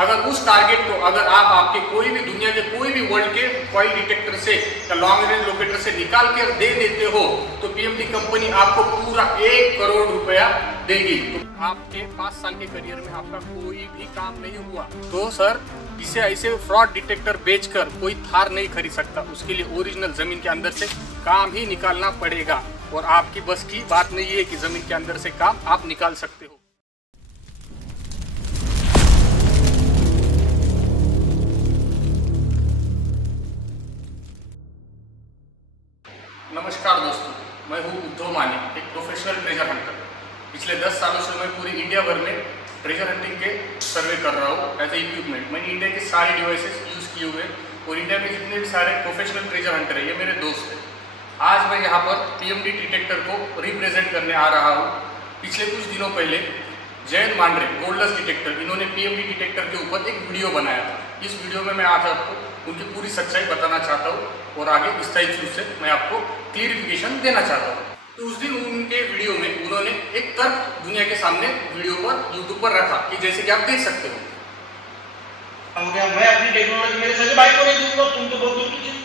अगर उस टारगेट को अगर आप आपके कोई भी दुनिया के कोई भी वर्ल्ड के कॉइल डिटेक्टर से या लॉन्ग रेंज लोकेटर से निकाल कर दे देते हो तो पीएमडी कंपनी आपको पूरा 1 करोड़ रुपया देगी। तो आपके 5 साल के करियर में आपका कोई भी काम नहीं हुआ। तो सर इसे ऐसे फ्रॉड डिटेक्टर बेचकर कोई थार नहीं खरीद सकता। उसके लिए ओरिजिनल जमीन के अंदर से काम ही निकालना पड़ेगा और आपकी बस की बात नहीं है कि जमीन के अंदर से काम आप निकाल सकते हो। नमस्कार दोस्तों, मैं हूँ उद्धव माने, एक प्रोफेशनल ट्रेजर हंटर। पिछले 10 सालों से मैं पूरी इंडिया भर में ट्रेजर हंटिंग के सर्वे कर रहा हूँ एज ए इक्विपमेंट। मैंने इंडिया के सारे डिवाइसेस यूज़ किए हुए और इंडिया में जितने भी सारे प्रोफेशनल ट्रेजर हंटर है ये मेरे दोस्त हैं। आज मैं यहाँ पर पीएमडी डिटेक्टर को रिप्रेजेंट करने आ रहा हूँ। पिछले कुछ दिनों पहले जयंत मांडरे गोल्डलेस डिटेक्टर, इन्होंने पीएमडी डिटेक्टर के ऊपर एक वीडियो बनाया था। इस वीडियो में मैं आज आपको उनकी पूरी सच्चाई बताना चाहता हूँ और आगे विस्तारित रूप से मैं आपको क्लियरिफिकेशन देना चाहता हूँ। तो उस दिन उनके वीडियो में उन्होंने एक तर्क दुनिया के सामने वीडियो पर यूट्यूब पर रखा कि जैसे कि आप देख सकते हो, मैं अपनी टेक्नोलॉजी मेरे सगे भाई को नहीं दूंगा, तुम तो बहुत दूर की चीज,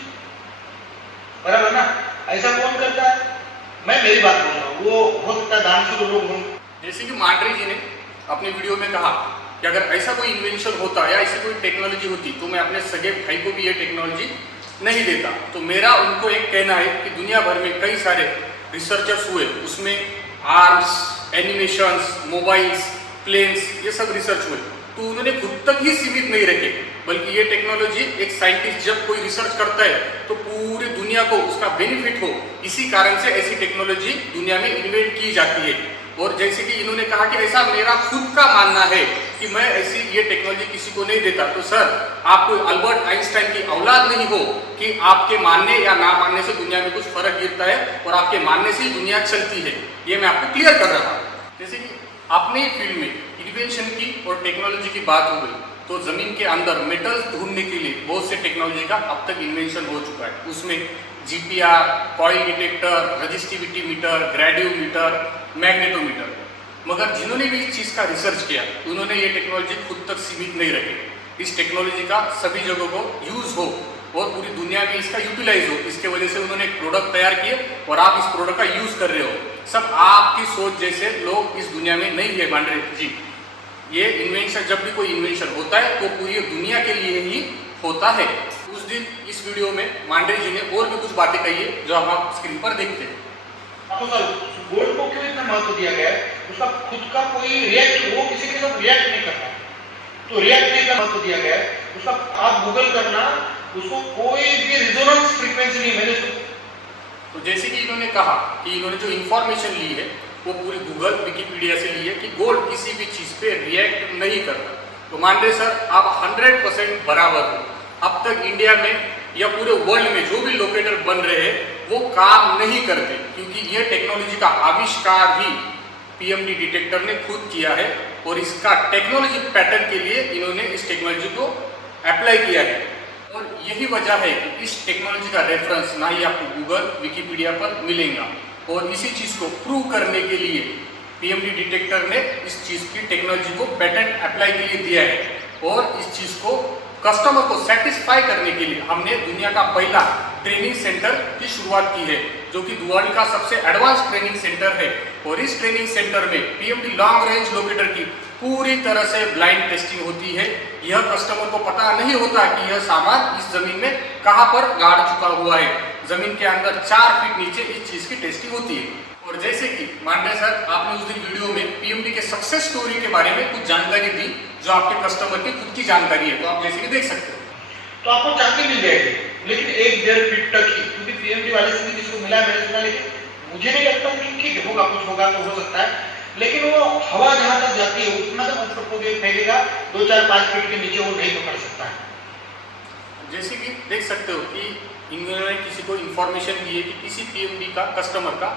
बराबर ना? ऐसा कौन करता है? मैं मेरी बात बोल रहा हूँ, वो हो सकता है दानशूर लोग हों। जैसे कि मांडरे जी ने अपने वीडियो में कहा कि अगर ऐसा कोई इन्वेंशन होता या ऐसी कोई टेक्नोलॉजी होती तो मैं अपने सगे भाई को भी ये टेक्नोलॉजी नहीं देता। तो मेरा उनको एक कहना है कि दुनिया भर में कई सारे रिसर्चर्स हुए, उसमें आर्म्स, एनिमेशंस, मोबाइल्स, प्लेन्स, ये सब रिसर्च हुए। तो उन्होंने खुद तक ही सीमित नहीं रखे, बल्कि ये टेक्नोलॉजी एक साइंटिस्ट जब कोई रिसर्च करता है तो पूरी दुनिया को उसका बेनिफिट हो, इसी कारण से ऐसी टेक्नोलॉजी दुनिया में इन्वेंट की जाती है। और जैसे कि इन्होंने कहा कि ऐसा मेरा खुद का मानना है कि मैं ऐसी ये टेक्नोलॉजी किसी को नहीं देता। तो सर, आप कोई अल्बर्ट आइंस्टाइन की औलाद नहीं हो कि आपके मानने या ना मानने से दुनिया में कुछ फर्क गिरता है और आपके मानने से ही दुनिया चलती है। ये मैं आपको क्लियर कर रहा हूँ। जैसे कि अपने फील्ड में इन्वेंशन की और टेक्नोलॉजी की बात हो गई तो जमीन के अंदर मेटल्स ढूंढने के लिए बहुत से टेक्नोलॉजी का अब तक इन्वेंशन हो चुका है। उसमें GPR, coil detector, resistivity meter, gradiometer, magnetometer. मगर जिन्होंने भी इस चीज़ का रिसर्च किया उन्होंने ये टेक्नोलॉजी खुद तक सीमित नहीं रखी। इस टेक्नोलॉजी का सभी जगहों को यूज़ हो और पूरी दुनिया में इसका यूटिलाइज हो, इसके वजह से उन्होंने एक प्रोडक्ट तैयार किए और आप इस प्रोडक्ट का यूज़ कर रहे हो। सब आपकी सोच जैसे लोग इस दुनिया में नहीं है मांडरे जी। ये इन्वेंशन, जब भी कोई इन्वेंशन होता है तो पूरी दुनिया के लिए ही होता है। उस दिन इस वीडियो में मांडरे जी ने और भी कुछ बातें कही है जो हम आप स्क्रीन पर देखते हैं। तो सर, गोल्ड को क्यों इतना महत्व दिया गया है? उसका खुद का कोई रिएक्ट, वो किसी के साथ रिएक्ट नहीं करता, तो रिएक्ट नहीं का महत्व दिया गया है। उसका आप गूगल करना, उसको कोई भी रिजोनेंस फ्रीक्वेंसी नहीं मैंने तो जैसे कि इन्होंने कहा कि इन्होंने जो इन्फॉर्मेशन ली है वो पूरी गूगल, विकिपीडिया से ली है कि गोल्ड किसी भी चीज़ पे रिएक्ट नहीं करता। तो मांडरे सर, आप 100% बराबर हो। अब तक इंडिया में या पूरे वर्ल्ड में जो भी लोकेटर बन रहे हैं वो काम नहीं करते, क्योंकि यह टेक्नोलॉजी का आविष्कार ही पीएमडी डिटेक्टर ने खुद किया है और इसका टेक्नोलॉजी पैटर्न के लिए इन्होंने इस टेक्नोलॉजी को अप्लाई किया है। और यही वजह है कि इस टेक्नोलॉजी का रेफरेंस ना ही आपको गूगल, विकिपीडिया पर मिलेगा। और इसी चीज़ को प्रूव करने के लिए पीएमडी डिटेक्टर ने इस चीज़ की टेक्नोलॉजी को पेटेंट अप्लाई के लिए दिया है। और इस चीज़ को कस्टमर को सेटिस्फाई करने के लिए हमने दुनिया का पहला ट्रेनिंग सेंटर की शुरुआत की है, जो कि वर्ल्ड का सबसे एडवांस ट्रेनिंग सेंटर है। और इस ट्रेनिंग सेंटर में पीएमडी लॉन्ग रेंज लोकेटर की पूरी तरह से ब्लाइंड टेस्टिंग होती है। यह कस्टमर को पता नहीं होता कि यह सामान इस जमीन में कहां पर गाड़ चुका हुआ है। जमीन के अंदर 4 फीट नीचे इस चीज की टेस्टिंग होती है। और जैसे कि मांडरे सर, आपने उस दिन वीडियो में पीएमडी के सक्सेस स्टोरी के बारे में कुछ जानकारी दी जो आपके कस्टमर की खुद की जानकारी है, तो आप जैसे कि देख सकते हो। तो आपको चांदी मिल जाएगी, लेकिन 1-1.5 फीट तक ही, क्योंकि पीएमडी वाले से भी जिसको मिला मैंने सुना, लेकिन मुझे नहीं लगता कि ठीक है, होगा कुछ होगा तो हो सकता है, लेकिन वो हवा जहां तक जाती है उतना तक ऊपर को फेंकेगा, 2-4-5 फीट के नीचे वो नहीं पकड़ सकता है। जैसे कि देख सकते हो कि इन्होंने किसी को इन्फॉर्मेशन दी है कि किसी पीएमडी का कस्टमर का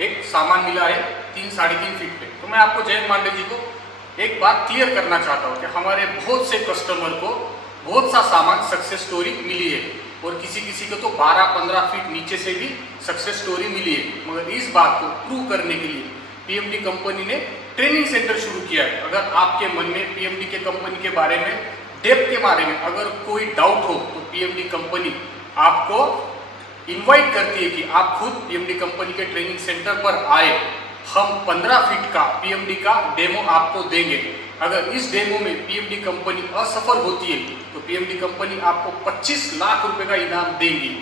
एक सामान मिला है 3-3.5 फीट पे। तो मैं आपको जयंत मांडरे जी को एक बात क्लियर करना चाहता हूँ कि हमारे बहुत से कस्टमर को बहुत सा सामान सक्सेस स्टोरी मिली है और किसी किसी को तो 12-15 फीट नीचे से भी सक्सेस स्टोरी मिली है। मगर इस बात को प्रूव करने के लिए पीएमडी कंपनी ने ट्रेनिंग सेंटर शुरू किया है। अगर आपके मन में पीएमडी के कंपनी के बारे में डेप्थ के बारे में अगर कोई डाउट हो तो पीएमडी कंपनी आपको इनवाइट करती है कि आप खुद पीएमडी कंपनी के ट्रेनिंग सेंटर पर आए। हम 15 फीट का पीएमडी का डेमो आपको देंगे। अगर इस डेमो में पीएमडी कंपनी असफल होती है तो पीएमडी कंपनी आपको 25 लाख रुपए का इनाम देंगी।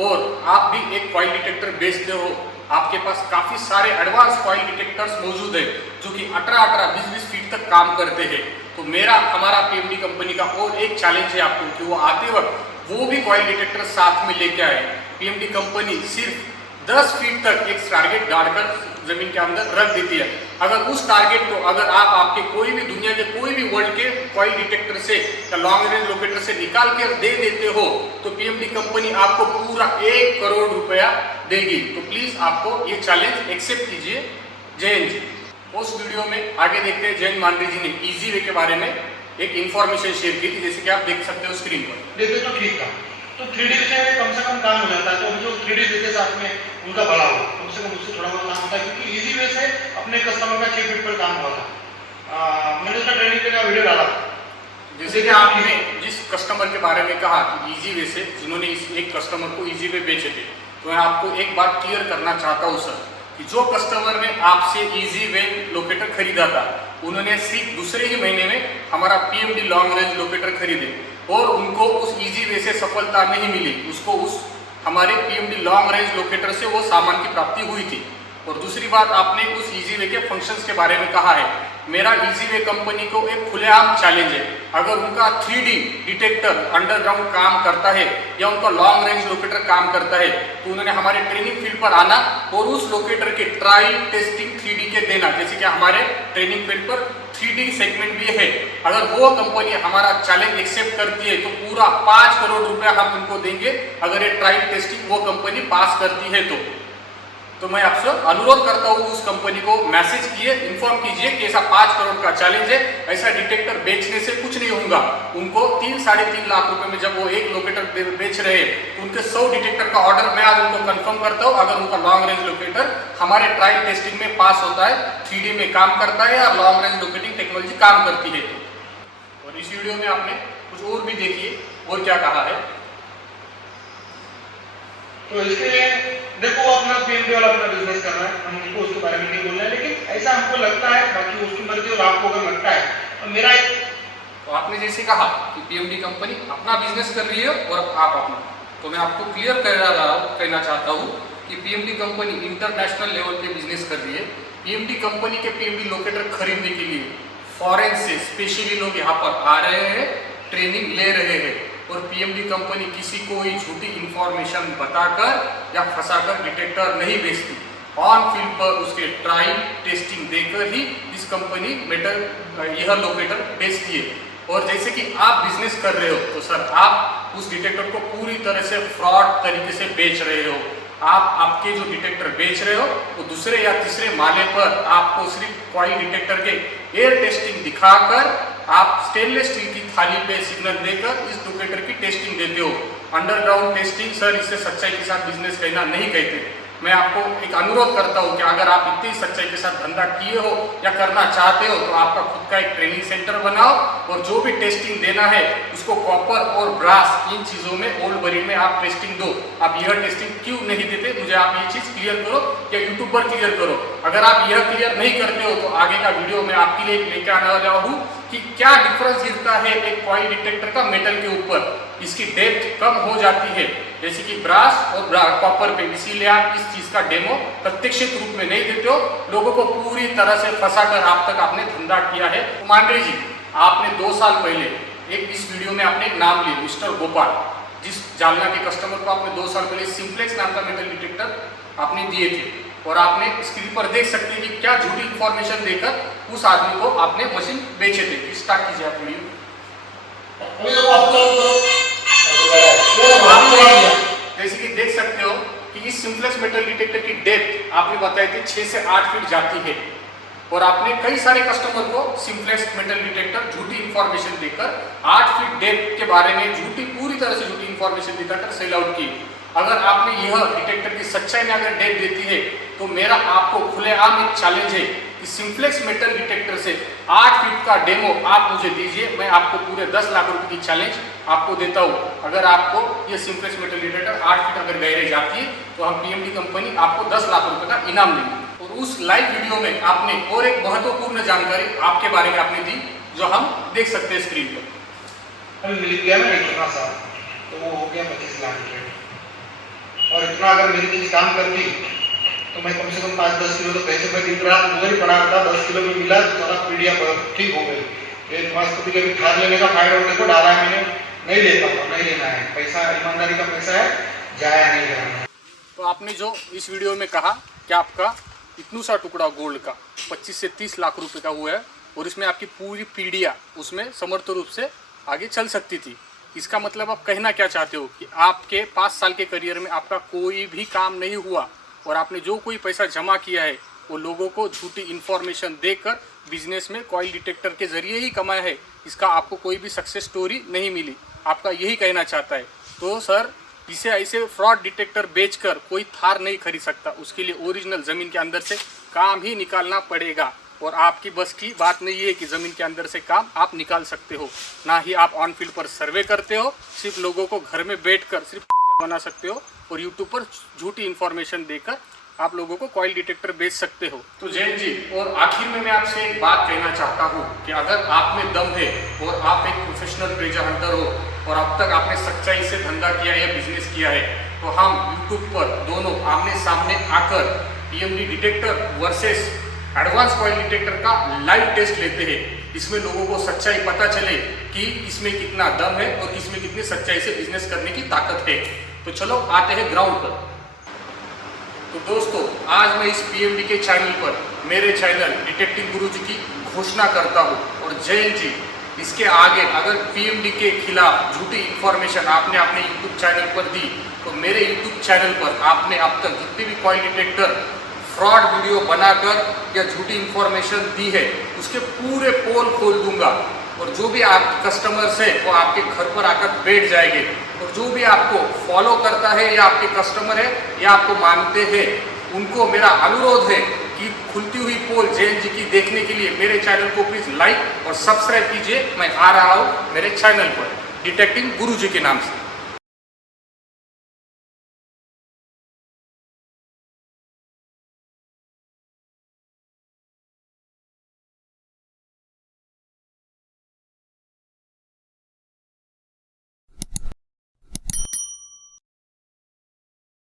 और आप भी एक कॉइल डिटेक्टर बेचते हो, आपके पास काफी सारे एडवांस कॉइल डिटेक्टर्स मौजूद है जो कि 18-18, 20-20 फीट तक काम करते हैं। तो हमारा पीएमडी कंपनी का और एक चैलेंज है आपको कि वो आते वक्त वो भी कॉइल डिटेक्टर साथ में लेके आए। पीएमडी कंपनी सिर्फ 10 फीट तक एक टारगेट गाड़कर जमीन के अंदर रख देती है। अगर उस टारगेट को अगर आप आपके कोई भी दुनिया के कोई भी वर्ल्ड के कॉइल डिटेक्टर से या लॉन्ग रेंज लोकेटर से निकाल कर दे देते हो तो पीएमडी कंपनी आपको पूरा 1 करोड़ रुपया देगी। तो प्लीज आपको ये चैलेंज एक्सेप्ट कीजिए। जैन जी, उस वीडियो में आगे देखते हैं जैन मांडवी जी ने इजी वे के बारे में एक इंफॉर्मेशन शेयर की थी, जैसे कि आप देख सकते हो स्क्रीन पर। देखते तो ठीक था, तो 3D से कम से कम काम हो जाता है। तो अभी जो 3D देते साथ में उनका बड़ा हो, कम से कम उससे थोड़ा बहुत काम होता है, क्योंकि इजी वे से अपने कस्टमर का 6 फीट पर काम हुआ था। मैंने उसका ट्रेनिंग का वीडियो डाला। जैसे कि आपने जिस कस्टमर के बारे में कहा कि इजी वे से, जिन्होंने इस एक कस्टमर को इजी वे बेचे थे, तो मैं आपको एक बात क्लियर करना चाहता हूँ सर कि जो कस्टमर ने आपसे इजी वे लोकेटर खरीदा था उन्होंने सिर्फ दूसरे ही महीने में हमारा पीएमडी लॉन्ग रेंज लोकेटर खरीदे और उनको उस इजी वे से सफलता नहीं मिली। उसको उस हमारे पीएमडी लॉन्ग रेंज लोकेटर से वो सामान की प्राप्ति हुई थी। और दूसरी बात, आपने उस इजी वे के फंक्शंस के बारे में कहा है। मेरा इजी वे कंपनी को एक खुलेआम चैलेंज है, अगर उनका 3D डिटेक्टर अंडरग्राउंड काम करता है या उनका लॉन्ग रेंज लोकेटर काम करता है तो उन्होंने हमारे ट्रेनिंग फील्ड पर आना और उस लोकेटर के ट्रायल टेस्टिंग 3D के देना। जैसे कि हमारे ट्रेनिंग फील्ड पर 3D सेगमेंट भी है। अगर वो कंपनी हमारा चैलेंज एक्सेप्ट करती है तो पूरा 5 करोड़ रुपया हम उनको देंगे, अगर ये ट्रायल टेस्टिंग वो कंपनी पास करती है तो मैं आपसे अनुरोध करता हूँ उस कंपनी को मैसेज किए, इन्फॉर्म कीजिए कि ऐसा 5 करोड़ का चैलेंज है, ऐसा डिटेक्टर बेचने से कुछ नहीं होगा। उनको 3-3.5 लाख रुपए में जब वो एक लोकेटर बेच रहे हैं तो उनके 100 डिटेक्टर का ऑर्डर मैं आज उनको कंफर्म करता हूँ। अगर उनका लॉन्ग रेंज लोकेटर हमारे ट्रायल टेस्टिंग में पास होता है, 3D में काम करता है या लॉन्ग रेंज लोकेटिंग टेक्नोलॉजी काम करती है। और इस वीडियो में आपने कुछ और भी देखिए और क्या कहा है। तो इसके लिए देखो वो अपना पीएमडी वाला अपना बिजनेस कर रहा है, हम उनको उसके बारे में नहीं बोल रहे हैं, लेकिन ऐसा हमको लगता है, बाकी उसकी मर्जी और आपको अगर लगता है तो मेरा एक, तो आपने जैसे कहा कि पीएमडी कंपनी अपना बिजनेस कर रही है और आप अपना, तो मैं आपको क्लियर कहना चाहता हूँ कि पीएमडी कंपनी इंटरनेशनल लेवल पे बिजनेस कर रही है। पीएमडी कंपनी के पीएमडी लोकेटर खरीदने के लिए फॉरेन से स्पेशली लोग यहाँ पर आ रहे हैं, ट्रेनिंग ले रहे हैं। और पीएमडी कंपनी किसी को ही झूठी इंफॉर्मेशन बताकर या फंसाकर डिटेक्टर नहीं बेचती। ऑन फील्ड पर उसके ट्रायल टेस्टिंग देकर ही इस कंपनी यह लोकेटर बेचती है। और जैसे कि आप बिजनेस कर रहे हो तो सर आप उस डिटेक्टर को पूरी तरह से फ्रॉड तरीके से बेच रहे हो। आप आपके जो डिटेक्टर बेच रहे हो वो दूसरे या तीसरे माले पर आपको सिर्फ कॉइल डिटेक्टर के एयर टेस्टिंग दिखाकर आप स्टेनलेस स्टील की थाली पे सिग्नल देकर इस लोकेटर की टेस्टिंग देते हो। अंडरग्राउंड टेस्टिंग सर, इसे सच्चाई के साथ बिजनेस कहना नहीं कहते। मैं आपको एक अनुरोध करता हूं कि अगर आप इतनी सच्चाई के साथ धंधा किए हो या करना चाहते हो तो आपका खुद का एक ट्रेनिंग सेंटर बनाओ और जो भी टेस्टिंग देना है उसको कॉपर और ब्रास इन चीज़ों में ओल्ड बरी में आप टेस्टिंग दो। आप यह टेस्टिंग क्यों नहीं देते, मुझे आप ये चीज़ क्लियर करो या यूट्यूब पर क्लियर करो। अगर आप यह क्लियर नहीं करते हो तो आगे का वीडियो मैं आपके लिए लेकर आने वाला हूँ कि क्या डिफरेंस गिरता है एक कॉइल डिटेक्टर का मेटल के ऊपर। इसकी डेप्थ कम हो जाती है जैसे कि ब्रास और कॉपर पे, इसीलिए आप इस चीज का डेमो प्रत्यक्षित रूप में नहीं देते हो। लोगों को पूरी तरह से फंसाकर आप तक आपने धंधा किया है। मांडवी जी, आपने 2 साल पहले इस वीडियो में आपने एक नाम लिया मिस्टर गोपाल, जिस जालना के कस्टमर को आपने 2 साल पहले सिंप्लेक्स नाम का मेटल डिटेक्टर आपने दिए थे और आपने स्क्रीन पर देख सकते हैं कि क्या झूठी इंफॉर्मेशन देकर उस आदमी को आपने मशीन बेचे थे। स्टार्ट कीजिए आप वीडियो। जैसे कि देख सकते हो कि इस सिंप्लेक्स मेटल डिटेक्टर की डेप्थ आपने बताई थी 6 से 8 फीट जाती है और आपने कई सारे कस्टमर को सिंप्लेक्स मेटल डिटेक्टर झूठी इंफॉर्मेशन देकर 8 फीट डेप्थ के बारे में पूरी तरह से झूठी इंफॉर्मेशन दिखाकर सेल आउट की। अगर आपने यह डिटेक्टर की सच्चाई में अगर डेप्थ देती है तो मेरा आपको खुलेआम एक चैलेंज है कि सिंप्लेक्स मेटल डिटेक्टर से 8 फीट का डेमो आप मुझे दीजिए, मैं आपको पूरे 10 लाख रुपए की चैलेंज आपको देता हूँ। अगर आपको ये सिंप्लेक्स मेटल डिटेक्टर 8 फीट अगर गहरे जाती है तो हम पीएमडी कंपनी आपको 10 लाख रुपए का इनाम देंगे। और उस लाइव वीडियो में आपने और एक महत्वपूर्ण जानकारी आपके बारे में आपने दी जो हम देख सकते हैं स्क्रीन पर। अभी मिल गया ना इतना सा, तो वो हो गया 25 लाख रुपए। और इतना अगर मेरी चीज काम करती तो मैं कम से कम 5-10 किलो तो पैसे पर दिन रात उधर ही पड़ा था। 10 किलो में मिला तो सारा पीढ़िया ठीक हो गई। ये मस्त कभी थार लेने का फायदा होने को डाला है मैंने, नहीं लेता हूँ, नहीं लेना है पैसा, ईमानदारी का पैसा है, जाया नहीं जाना। तो आपने जो इस वीडियो में कहा कि आपका इतना सा टुकड़ा गोल्ड का 25 से 30 लाख रुपए का हुआ है और इसमें आपकी पूरी पीढ़ियाँ उसमें समर्थ रूप से आगे चल सकती थी। इसका मतलब आप कहना क्या चाहते हो कि आपके 5 साल के करियर में आपका कोई भी काम नहीं हुआ और आपने जो कोई पैसा जमा किया है वो लोगों को झूठी इन्फॉर्मेशन देकर बिजनेस में कॉइल डिटेक्टर के जरिए ही कमाया है। इसका आपको कोई भी सक्सेस स्टोरी नहीं मिली, आपका यही कहना चाहता है। तो सर, इसे ऐसे फ्रॉड डिटेक्टर बेचकर कोई थार नहीं खरीद सकता, उसके लिए ओरिजिनल ज़मीन के अंदर से काम ही निकालना पड़ेगा। और आपकी बस की बात नहीं है कि ज़मीन के अंदर से काम आप निकाल सकते हो, ना ही आप ऑन फील्ड पर सर्वे करते हो। सिर्फ लोगों को घर में बैठकर सिर्फ बना सकते हो और यूट्यूब पर झूठी इन्फॉर्मेशन देकर आप लोगों को कॉइल डिटेक्टर बेच सकते हो। तो जैन जी, और आखिर में मैं आपसे एक बात कहना चाहता हूँ कि अगर आप में दम है और आप एक प्रोफेशनल ट्रेजर हंटर हो और अब तक आपने सच्चाई से धंधा किया है या बिजनेस किया है, तो हम यूट्यूब पर दोनों आमने सामने आकर PMD detector versus advance coil detector का लाइव टेस्ट लेते हैं। इसमें लोगों को सच्चाई पता चले कि किसमें कितना दम है और किसमें कितनी सच्चाई से बिजनेस करने की ताकत है। तो चलो आते हैं ग्राउंड पर। तो दोस्तों, आज मैं इस पीएमडी के चैनल पर, मेरे चैनल डिटेक्टिव गुरुजी की घोषणा करता हूँ। और जैन जी, इसके आगे अगर पीएमडी के खिलाफ झूठी इन्फॉर्मेशन आपने अपने यूट्यूब चैनल पर दी तो मेरे यूट्यूब चैनल पर आपने अब तक जितने भी कॉइल डिटेक्टर फ्रॉड वीडियो बनाकर या झूठी इन्फॉर्मेशन दी है उसके पूरे पोल खोल दूंगा। और जो भी आप कस्टमर्स है वो आपके घर पर आकर बैठ जाएंगे। और जो भी आपको फॉलो करता है या आपके कस्टमर है या आपको मानते हैं, उनको मेरा अनुरोध है कि खुलती हुई पोल जैन जी की देखने के लिए मेरे चैनल को प्लीज़ लाइक और सब्सक्राइब कीजिए। मैं आ रहा हूँ मेरे चैनल पर डिटेक्टिव गुरुजी के नाम से।